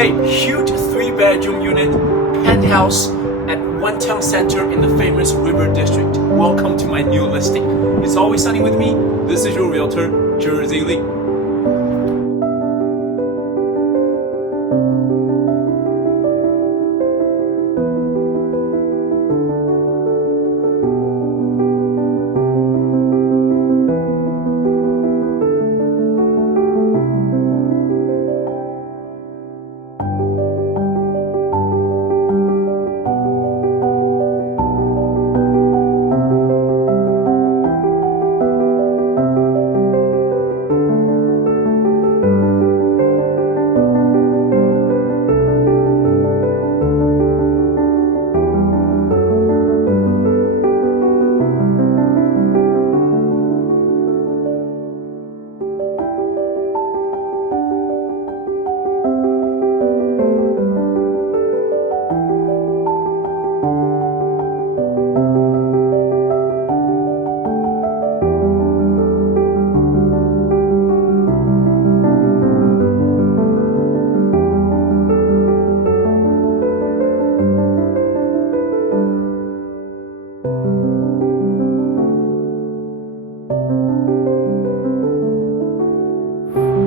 Hey, huge 3-bedroom unit, penthouse at One Town Center in the famous River District. Welcome to my new listing. It's always sunny with me. This is your realtor, Jersey Lee.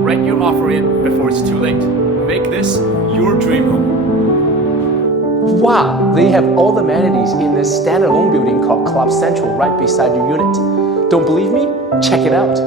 Write your offer in before it's too late. Make this your dream home. Wow, they have all the amenities in this standalone building called Club Central right beside your unit. Don't believe me? Check it out.